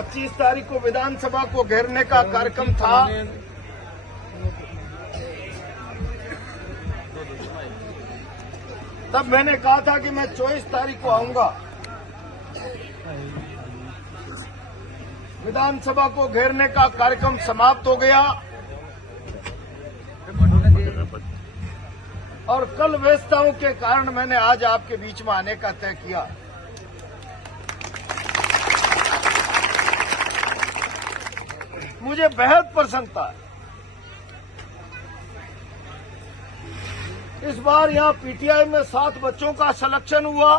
25 तारीख को विधानसभा को घेरने का कार्यक्रम था। तब मैंने कहा था कि मैं 24 तारीख को आऊंगा। विधानसभा को घेरने का कार्यक्रम समाप्त हो गया और कल व्यस्तताओं के कारण मैंने आज आपके बीच में आने का तय किया। मुझे बेहद प्रसन्नता है। इस बार यहां पीटीआई में 7 बच्चों का सिलेक्शन हुआ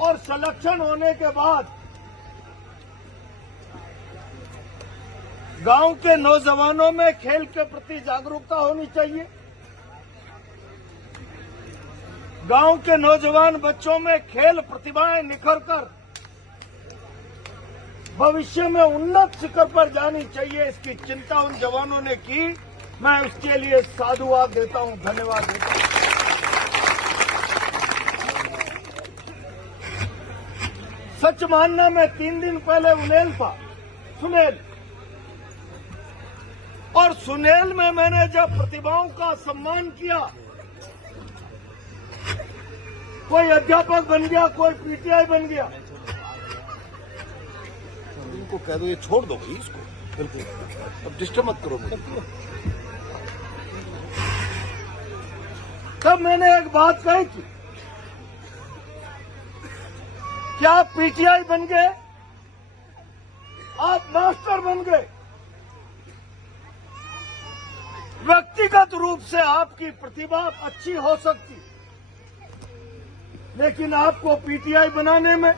और सिलेक्शन होने के बाद गांव के नौजवानों में खेल के प्रति जागरूकता होनी चाहिए। गांव के नौजवान बच्चों में खेल प्रतिभाएं निखरकर भविष्य में उन्नत शिखर पर जानी चाहिए। इसकी चिंता उन जवानों ने की। मैं उसके लिए साधुवाद देता हूं, धन्यवाद देता हूं। सच मानना, मैं 3 दिन पहले उनेल था, सुनेल, और सुनेल में मैंने जब प्रतिभाओं का सम्मान किया, कोई अध्यापक बन गया, कोई पीटीआई बन गया। इनको कह दो ये छोड़ दो भाई इसको, बिल्कुल अब डिस्टर्ब मत करो मुझे। तब मैंने एक बात कही थी कि आप पीटीआई बन गए, आप मास्टर बन गए, व्यक्तिगत रूप से आपकी प्रतिभा अच्छी हो सकती, लेकिन आपको पीटीआई बनाने में,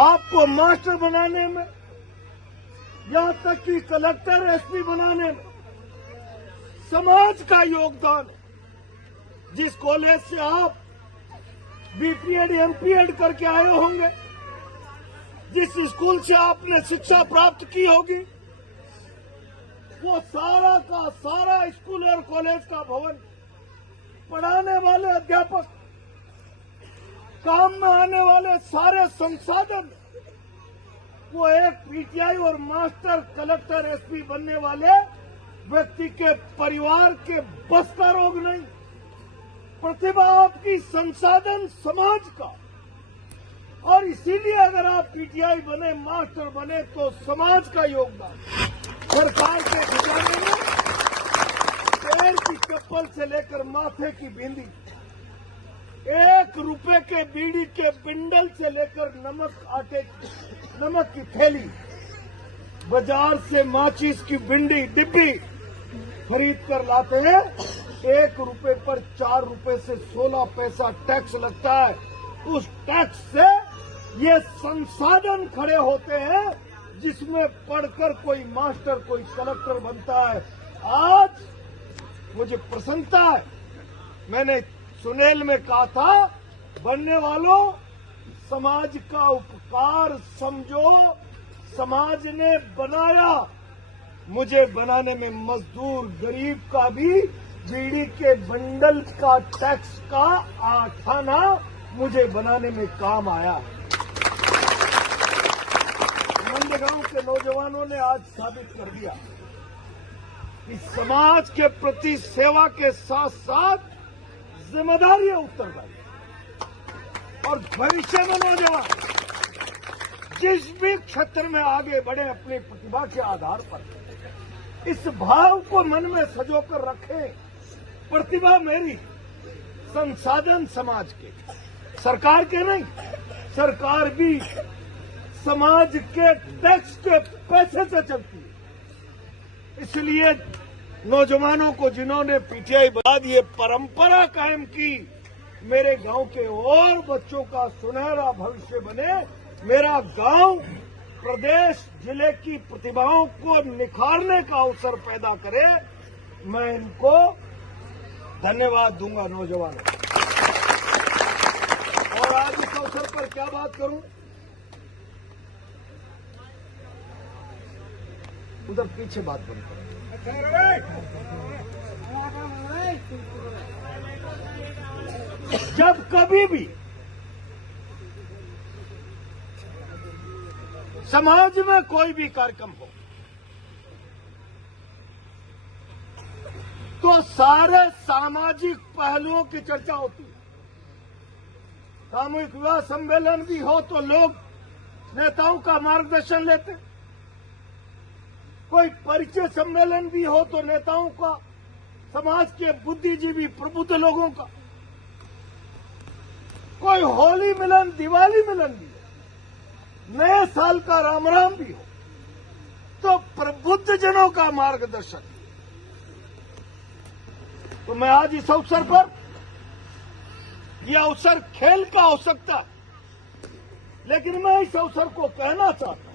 आपको मास्टर बनाने में, यहां तक कि कलेक्टर एसपी बनाने में समाज का योगदान है। जिस कॉलेज से आप बीपीएड एमपीएड करके आए होंगे, जिस स्कूल से आपने शिक्षा प्राप्त की होगी, वो सारा का सारा स्कूल और कॉलेज का भवन, पढ़ाने वाले अध्यापक, काम में आने वाले सारे संसाधन, वो एक पीटीआई और मास्टर कलेक्टर एसपी बनने वाले व्यक्ति के परिवार के बस का रोग नहीं। प्रतिभा आपकी संसाधन समाज का, और इसीलिए अगर आप पीटीआई बने, मास्टर बने, तो समाज का योगदान। सरकार के खजाने में पैर की चप्पल से लेकर माथे की बिंदी, 1 रुपए के बीड़ी के बिंडल से लेकर नमक की थैली, बाजार से माचिस की बिंडी डिब्बी खरीद कर लाते हैं। 1 रुपए पर 4 रुपए से 16 पैसा टैक्स लगता है। उस टैक्स से ये संसाधन खड़े होते हैं जिसमें पढ़कर कोई मास्टर, कोई कलेक्टर बनता है। आज मुझे प्रसन्नता है। मैंने सुनेल में कहा था, बनने वालों समाज का उपकार समझो, समाज ने बनाया, मुझे बनाने में मजदूर गरीब का भी बीड़ी के बंडल का टैक्स का 8 आना मुझे बनाने में काम आया। नंदगांव के नौजवानों ने आज साबित कर दिया कि समाज के प्रति सेवा के साथ साथ जिम्मेदारी है, उत्तरदायी। और भविष्य में नौजवान जिस भी क्षेत्र में आगे बढ़े, अपनी प्रतिभा के आधार पर, इस भाव को मन में सजोकर रखें। प्रतिभा मेरी, संसाधन समाज के, सरकार के नहीं। सरकार भी समाज के टैक्स के पैसे से चलती है। इसलिए नौजवानों को जिन्होंने पीटीआई बाद ये परंपरा कायम की, मेरे गांव के और बच्चों का सुनहरा भविष्य बने, मेरा गांव प्रदेश जिले की प्रतिभाओं को निखारने का अवसर पैदा करे, मैं इनको धन्यवाद दूंगा नौजवानों। और आज इस अवसर पर क्या बात करूं, उधर पीछे बात बंद करो। जब कभी भी समाज में कोई भी कार्यक्रम हो तो सारे सामाजिक पहलुओं की चर्चा होती है। सामूहिक विवाह सम्मेलन भी हो तो लोग नेताओं का मार्गदर्शन लेते। कोई परिचय सम्मेलन भी हो तो नेताओं का, समाज के बुद्धिजीवी प्रबुद्ध लोगों का। कोई होली मिलन, दिवाली मिलन भी हो, नए साल का राम राम भी हो तो प्रबुद्ध जनों का मार्गदर्शन। तो मैं आज इस अवसर पर, यह अवसर खेल का हो सकता है, लेकिन मैं इस अवसर को कहना चाहता हूं।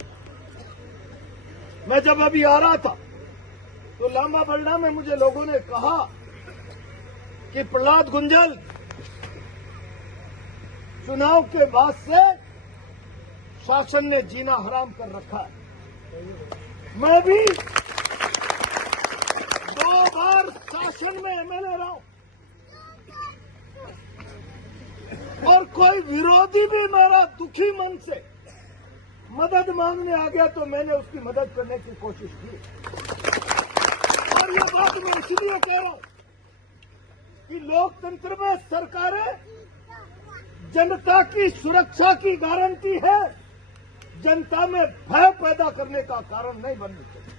मैं जब अभी आ रहा था तो लांबा बल्ला में मुझे लोगों ने कहा कि प्रहलाद गुंजल चुनाव के बाद से शासन ने जीना हराम कर रखा है। मैं भी 2 बार शासन में एमएलए रहा हूं और कोई विरोधी भी मेरा दुखी मन से मदद मांगने आ गया तो मैंने उसकी मदद करने की कोशिश की। और ये बात मैं इसलिए कह रहा हूं कि लोकतंत्र में सरकारें जनता की सुरक्षा की गारंटी है, जनता में भय पैदा करने का कारण नहीं बननी चाहिए।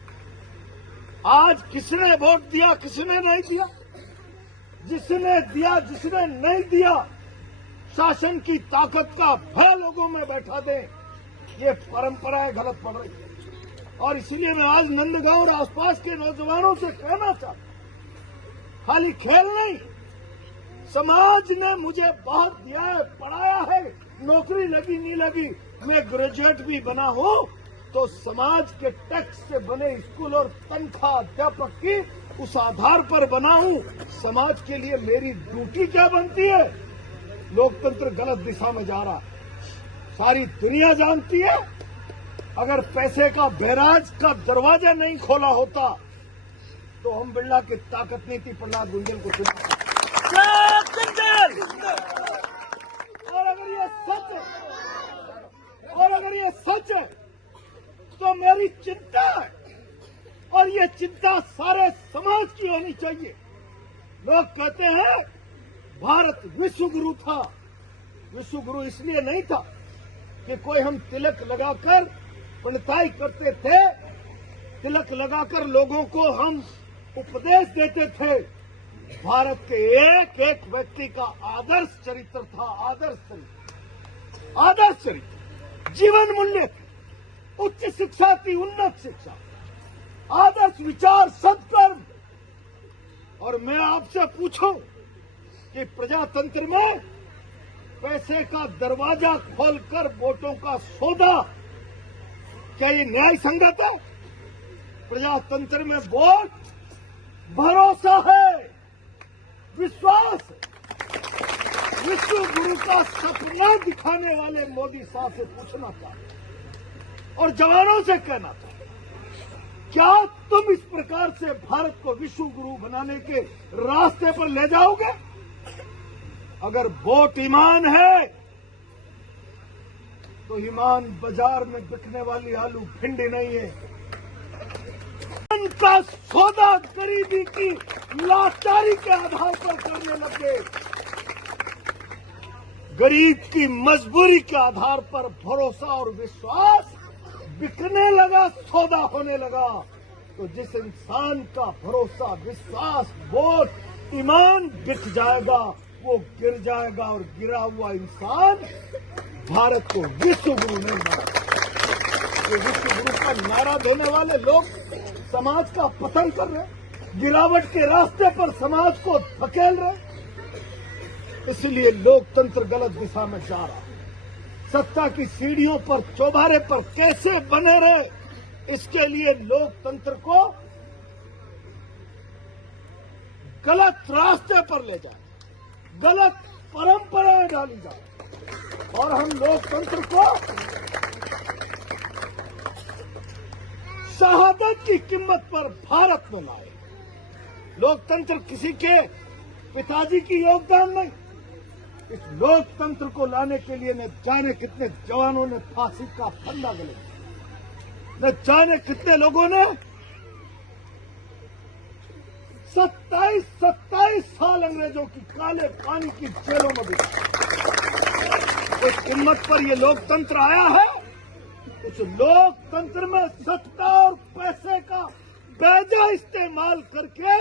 आज किसने वोट दिया, किसने नहीं दिया, जिसने दिया, जिसने नहीं दिया, शासन की ताकत का भय लोगों में बैठा दें, ये परंपराएं गलत पड़ रही है। और इसलिए मैं आज नंदगांव और आसपास के नौजवानों से कहना चाहता हूं, खाली खेल नहीं, समाज ने मुझे बहुत दिया है, पढ़ाया है, नौकरी लगी नहीं लगी, मैं ग्रेजुएट भी बना हूं तो समाज के टैक्स से बने स्कूल और तनख्वाह अध्यापक की उस आधार पर बना हूं। समाज के लिए मेरी ड्यूटी क्या बनती है? लोकतंत्र गलत दिशा में जा रहा है, सारी दुनिया जानती है। अगर पैसे का बैराज का दरवाजा नहीं खोला होता तो हम बिरला की ताकत नहीं थी प्रहलाद गुंजल को चुना। और अगर ये सच है, और अगर ये सच है तो मेरी चिंता है, और ये चिंता सारे समाज की होनी चाहिए। लोग कहते हैं भारत विश्व गुरु था। विश्व गुरु इसलिए नहीं था कि कोई हम तिलक लगाकर पंडिताई करते थे, तिलक लगाकर लोगों को हम उपदेश देते थे। भारत के एक एक व्यक्ति का आदर्श चरित्र था, आदर्श चरित्र, आदर्श चरित्र, जीवन मूल्य थे, उच्च शिक्षा थी, उन्नत शिक्षा, आदर्श विचार, सत्कर्म। और मैं आपसे पूछूं कि प्रजातंत्र में पैसे का दरवाजा खोलकर वोटों का सौदा, क्या ये न्याय संगत है? प्रजातंत्र में वोट भरोसा है, विश्वास है। विश्व गुरु का सपना दिखाने वाले मोदी साहब से पूछना चाहता और जवानों से कहना चाहता, क्या तुम इस प्रकार से भारत को विश्व गुरु बनाने के रास्ते पर ले जाओगे? अगर वोट ईमान है तो ईमान बाजार में बिकने वाली आलू भिंडी नहीं है। उनका सौदा गरीबी की लाचारी के आधार पर करने लगे, गरीब की मजबूरी के आधार पर भरोसा और विश्वास बिकने लगा, सौदा होने लगा। तो जिस इंसान का भरोसा, विश्वास, वोट, ईमान बिक जाएगा वो गिर जाएगा, और गिरा हुआ इंसान भारत को विश्व गुरु नहीं माना। ये विश्व गुरु का नारा देने वाले लोग समाज का पतन कर रहे, गिरावट के रास्ते पर समाज को धकेल रहे। इसलिए लोकतंत्र गलत दिशा में जा रहा है। सत्ता की सीढ़ियों पर, चौबारे पर कैसे बने रहे, इसके लिए लोकतंत्र को गलत रास्ते पर ले जाए, गलत परंपराएं डाली जाए, और हम लोकतंत्र को शहादत की कीमत पर भारत में लाए। लोकतंत्र किसी के पिताजी की योगदान नहीं। इस लोकतंत्र को लाने के लिए न जाने कितने जवानों ने फांसी का फंदा गले, न जाने कितने लोगों ने 27 साल अंग्रेजों की काले पानी की जेलों में बिताए। इस कीमत पर ये लोकतंत्र आया है। उस लोकतंत्र में सत्ता और पैसे का बेजा इस्तेमाल करके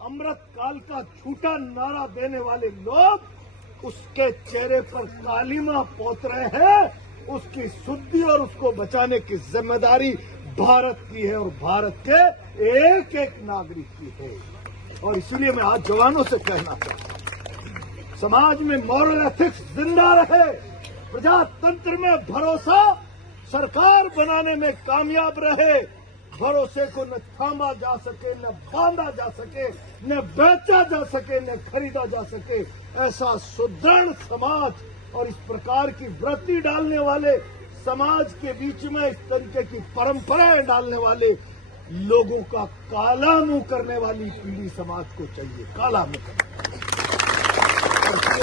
अमृत काल का झूठा नारा देने वाले लोग उसके चेहरे पर कालिमा पोत रहे हैं। उसकी शुद्धि और उसको बचाने की जिम्मेदारी भारत की है और भारत के एक एक नागरिक की है। और इसीलिए मैं आज जवानों से कहना चाहता हूं, समाज में मॉरल एथिक्स जिंदा रहे, प्रजातंत्र में भरोसा सरकार बनाने में कामयाब रहे। भरोसे को न थामा जा सके, न बांधा जा सके, न बेचा जा सके, न खरीदा जा सके, ऐसा सुदृढ़ समाज और इस प्रकार की वृत्ति डालने वाले समाज के बीच में इस तरीके की परंपराएं डालने वाले लोगों का काला मुंह करने वाली पीढ़ी समाज को चाहिए, काला मुंह करने।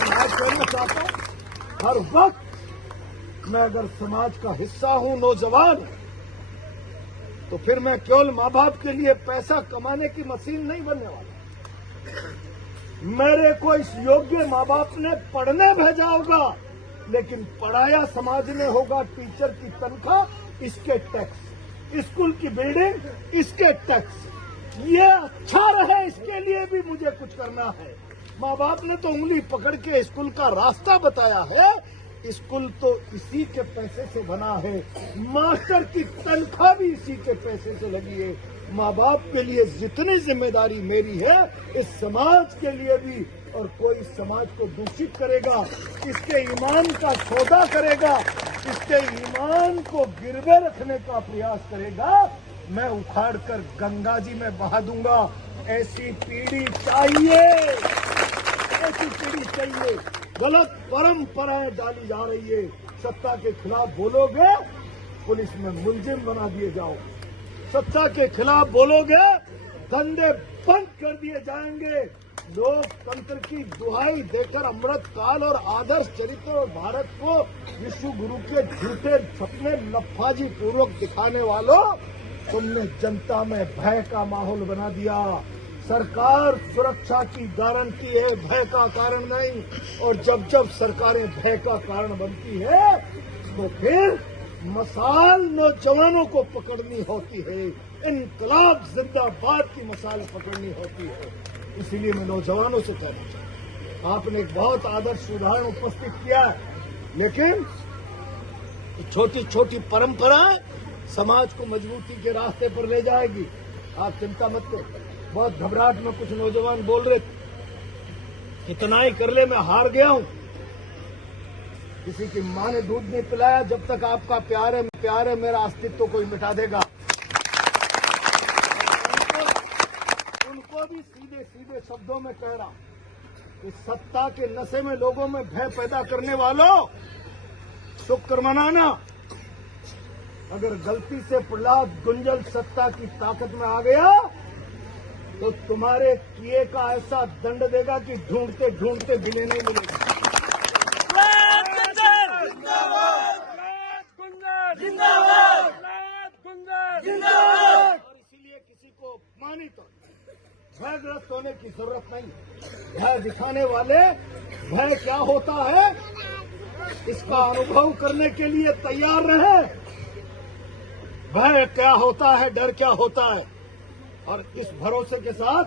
मैं कहना चाहता हूं, हर वक्त मैं अगर समाज का हिस्सा हूं, नौजवान, तो फिर मैं केवल माँ बाप के लिए पैसा कमाने की मशीन नहीं बनने वाला। मेरे को इस योग्य माँ बाप ने पढ़ने भेजा होगा, लेकिन पढ़ाया समाज ने होगा। टीचर की तनख्वाह, इसके टैक्स, स्कूल की बिल्डिंग, इसके टैक्स। ये अच्छा रहे, इसके लिए भी मुझे कुछ करना है। माँ बाप ने तो उंगली पकड़ के स्कूल का रास्ता बताया है। स्कूल तो इसी के पैसे से बना है, मास्टर की तनख्वाह भी इसी के पैसे से लगी है। माँ बाप के लिए जितनी जिम्मेदारी मेरी है, इस समाज के लिए भी। और कोई समाज को दूषित करेगा, इसके ईमान का सौदा करेगा, इसके ईमान को गिरवे रखने का प्रयास करेगा, मैं उखाड़ कर गंगा जी में बहा दूंगा। ऐसी पीढ़ी चाहिए, ऐसी पीढ़ी चाहिए। गलत परंपराएं डाली जा रही है। सत्ता के खिलाफ बोलोगे, पुलिस में मुलजिम बना दिए जाओ। सत्ता के खिलाफ बोलोगे, धंधे बंद कर दिए जाएंगे। लोकतंत्र की दुहाई देकर अमृत काल और आदर्श चरित्र और भारत को विश्व गुरु के झूठे सपने लफाजी पूर्वक दिखाने वालों, तुमने जनता में भय का माहौल बना दिया। सरकार सुरक्षा की गारंटी है, भय का कारण नहीं। और जब जब सरकारें भय का कारण बनती है, तो फिर मसाल नौजवानों को पकड़नी होती है। इनकलाब जिंदाबाद की मसाल पकड़नी होती है। इसीलिए मैं नौजवानों से कहना चाहता हूं, आपने एक बहुत आदर्श उदाहरण उपस्थित किया है, लेकिन छोटी छोटी परंपराएं समाज को मजबूती के रास्ते पर ले जाएगी। आप चिंता मत करो। बहुत घबराहट में कुछ नौजवान बोल रहे थे, इतना ही कर ले, मैं हार गया हूं। किसी की मां ने दूध नहीं पिलाया, जब तक आपका प्यार है मेरा अस्तित्व कोई मिटा देगा। उनको भी सीधे सीधे शब्दों में कह रहा, इस सत्ता के नशे में लोगों में भय पैदा करने वालों, शुक्र मनाना। अगर गलती से प्रहलाद गुंजल सत्ता की ताकत में आ गया, तो तुम्हारे किए का ऐसा दंड देगा कि ढूंढते ढूंढते मिले नहीं मिलेगा। और इसीलिए किसी को अपमानित और भयग्रस्त होने की जरूरत नहीं। भय दिखाने वाले भय क्या होता है, इसका अनुभव करने के लिए तैयार रहे। भय क्या होता है, डर क्या होता है, और इस भरोसे के साथ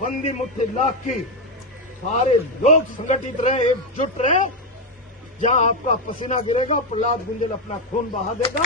बंदी मुट्ठी लाख की सारे लोग संगठित रहे, एकजुट रहे। जहां आपका पसीना गिरेगा, प्रहलाद गुंजल अपना खून बहा देगा।